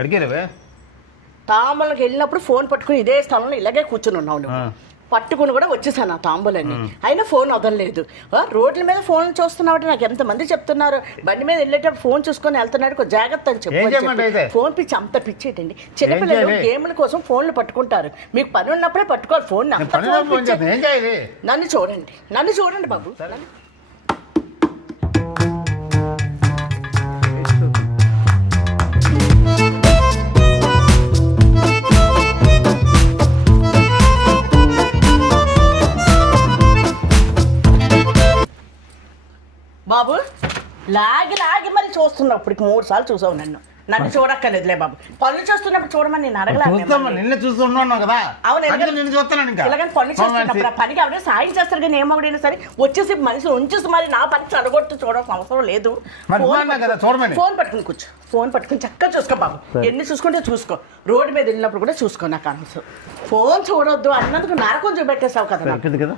అడిగారవే తాంబూలంకి వెళ్ళినప్పుడు ఫోన్ పట్టుకుని ఇదే స్థలంలో ఇలాగే కూర్చుని ఉన్నావు నువ్వు పట్టుకుని కూడా వచ్చేసాను ఆ తాంబూలన్నీ అయినా ఫోన్ వదలలేదు రోడ్ల మీద ఫోన్ చూస్తున్నావు నాకు ఎంతమంది చెప్తున్నారు బండి మీద వెళ్ళేటప్పుడు ఫోన్ చూసుకొని వెళ్తున్నాడు కొంచెం జాగ్రత్త అని చెప్పి ఫోన్ పిచ్చి అంత పిచ్చేటండి చిన్నపిల్లలు గేమ్ల కోసం ఫోన్లు పట్టుకుంటారు మీకు పని ఉన్నప్పుడే పట్టుకోవాలి ఫోన్ నన్ను చూడండి బాబు బాబు లాగి మరి చూస్తున్నావు ఇప్పటికి 3 సార్లు చూసావు నన్ను చూడక్కర్లేదులే బాబు పనులు చేస్తున్నప్పుడు చూడమని నేను నిన్ను చూస్తున్నాను కదా ఇలాగని పనులు చేస్తున్నప్పుడు ఆ పనికి ఎవరైనా సాయం చేస్తారు కానీ ఏమవుడైనా సరే వచ్చేసి మనిషి ఉంచేసి మరి నా పని చెడగొట్టు చూడాల్సిన అవసరం లేదు ఫోన్ పట్టుకుని కూర్చో ఫోన్ పట్టుకుని చక్కగా చూసుకో బాబు ఎన్ని చూసుకుంటే చూసుకో రోడ్డు మీద వెళ్ళినప్పుడు కూడా చూసుకో నాకు అనవసరం ఫోన్ చూడొద్దు అన్నందుకు నరకం చూపెట్టేసావు కదా